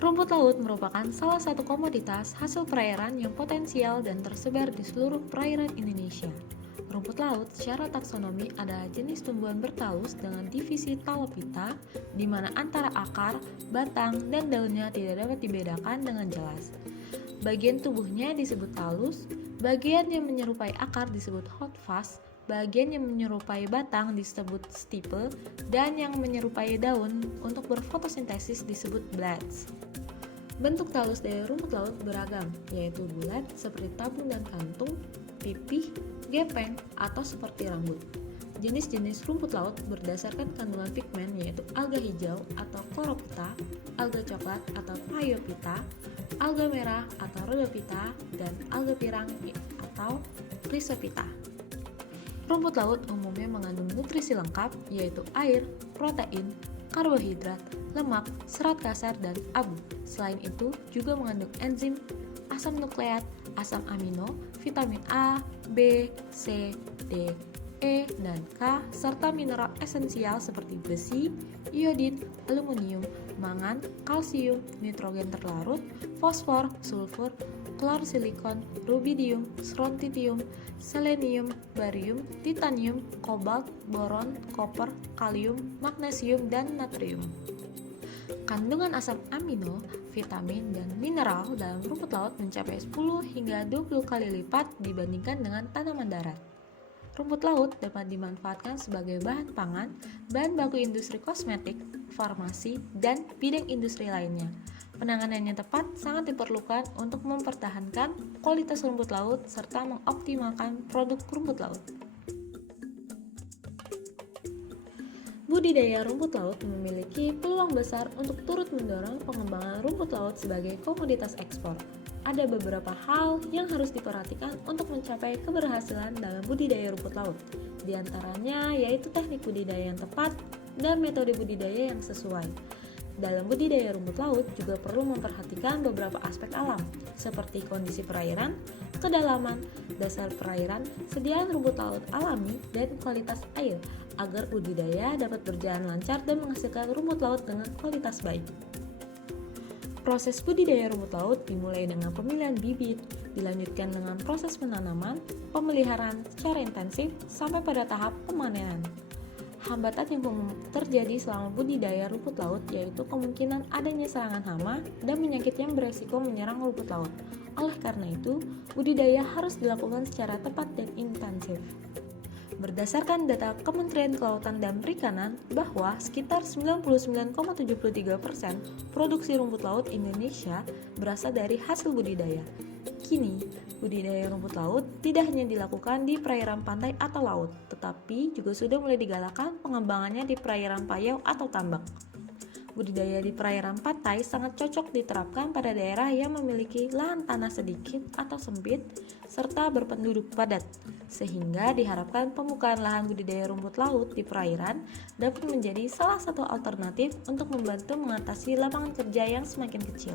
Rumput laut merupakan salah satu komoditas hasil perairan yang potensial dan tersebar di seluruh perairan Indonesia. Rumput laut secara taksonomi adalah jenis tumbuhan bertalus dengan divisi Talophyta, di mana antara akar, batang, dan daunnya tidak dapat dibedakan dengan jelas. Bagian tubuhnya disebut talus, bagian yang menyerupai akar disebut hotfast, bagian yang menyerupai batang disebut stipe, dan yang menyerupai daun untuk berfotosintesis disebut blades. Bentuk talus dari rumput laut beragam, yaitu bulat seperti tabung dan kantung, pipih, gepeng, atau seperti rambut. Jenis-jenis rumput laut berdasarkan kandungan pigmen yaitu alga hijau atau chlorophyta, alga coklat atau phaeophyta, alga merah atau rhodophyta, dan alga pirang atau chrysophyta. Rumput laut umumnya mengandung nutrisi lengkap yaitu air, protein, karbohidrat, lemak, serat kasar, dan abu. Selain itu, juga mengandung enzim, asam nukleat, asam amino, vitamin A, B, C, D, E, dan K, serta mineral esensial seperti besi, iodin, aluminium, mangan, kalsium, nitrogen terlarut, fosfor, sulfur, klor silikon, rubidium, strontium, selenium, barium, titanium, kobalt, boron, koper, kalium, magnesium, dan natrium. Kandungan asam amino, vitamin, dan mineral dalam rumput laut mencapai 10 hingga 20 kali lipat dibandingkan dengan tanaman darat. Rumput laut dapat dimanfaatkan sebagai bahan pangan, bahan baku industri kosmetik, farmasi, dan bidang industri lainnya. Penanganan yang tepat sangat diperlukan untuk mempertahankan kualitas rumput laut serta mengoptimalkan produk rumput laut. Budidaya rumput laut memiliki peluang besar untuk turut mendorong pengembangan rumput laut sebagai komoditas ekspor. Ada beberapa hal yang harus diperhatikan untuk mencapai keberhasilan dalam budidaya rumput laut. Di antaranya yaitu teknik budidaya yang tepat dan metode budidaya yang sesuai. Dalam budidaya rumput laut juga perlu memperhatikan beberapa aspek alam, seperti kondisi perairan, kedalaman, dasar perairan, sediaan rumput laut alami, dan kualitas air, agar budidaya dapat berjalan lancar dan menghasilkan rumput laut dengan kualitas baik. Proses budidaya rumput laut dimulai dengan pemilihan bibit, dilanjutkan dengan proses penanaman, pemeliharaan secara intensif, sampai pada tahap pemanenan. Hambatan yang umum terjadi selama budidaya rumput laut yaitu kemungkinan adanya serangan hama dan penyakit yang beresiko menyerang rumput laut. Oleh karena itu, budidaya harus dilakukan secara tepat dan intensif. Berdasarkan data Kementerian Kelautan dan Perikanan bahwa sekitar 99,73% produksi rumput laut Indonesia berasal dari hasil budidaya. Kini, budidaya rumput laut tidak hanya dilakukan di perairan pantai atau laut, tetapi juga sudah mulai digalakkan pengembangannya di perairan payau atau tambak. Budidaya di perairan pantai sangat cocok diterapkan pada daerah yang memiliki lahan tanah sedikit atau sempit serta berpenduduk padat, sehingga diharapkan pembukaan lahan budidaya rumput laut di perairan dapat menjadi salah satu alternatif untuk membantu mengatasi lapangan kerja yang semakin kecil.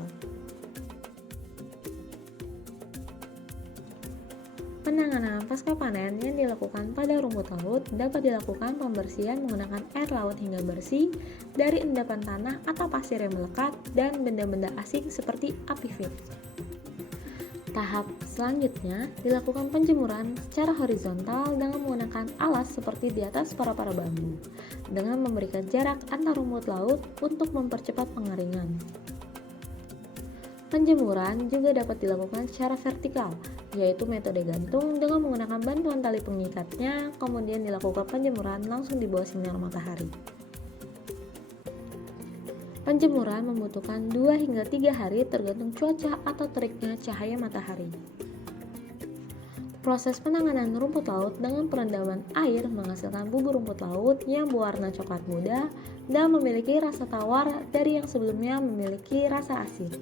Penanganan pasca panen yang dilakukan pada rumput laut dapat dilakukan pembersihan menggunakan air laut hingga bersih dari endapan tanah atau pasir yang melekat dan benda-benda asing seperti apifit. Tahap selanjutnya dilakukan penjemuran secara horizontal dengan menggunakan alas seperti di atas para bambu, dengan memberikan jarak antar rumput laut untuk mempercepat pengeringan. Penjemuran juga dapat dilakukan secara vertikal, yaitu metode gantung dengan menggunakan bantuan tali pengikatnya, kemudian dilakukan penjemuran langsung di bawah sinar matahari. Penjemuran membutuhkan 2 hingga 3 hari tergantung cuaca atau teriknya cahaya matahari. Proses penanganan rumput laut dengan perendaman air menghasilkan bubur rumput laut yang berwarna coklat muda dan memiliki rasa tawar dari yang sebelumnya memiliki rasa asin.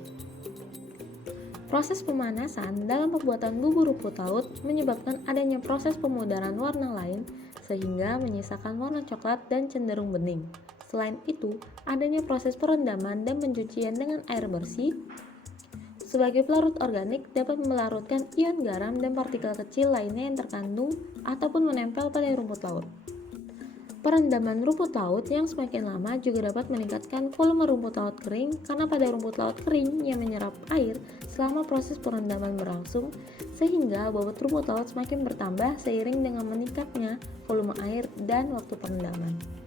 Proses pemanasan dalam pembuatan bubur rumput laut menyebabkan adanya proses pemudaran warna lain sehingga menyisakan warna coklat dan cenderung bening. Selain itu, adanya proses perendaman dan pencucian dengan air bersih sebagai pelarut organik dapat melarutkan ion garam dan partikel kecil lainnya yang terkandung ataupun menempel pada rumput laut. Perendaman rumput laut yang semakin lama juga dapat meningkatkan volume rumput laut kering karena pada rumput laut kering yang menyerap air selama proses perendaman berlangsung, sehingga bobot rumput laut semakin bertambah seiring dengan meningkatnya volume air dan waktu perendaman.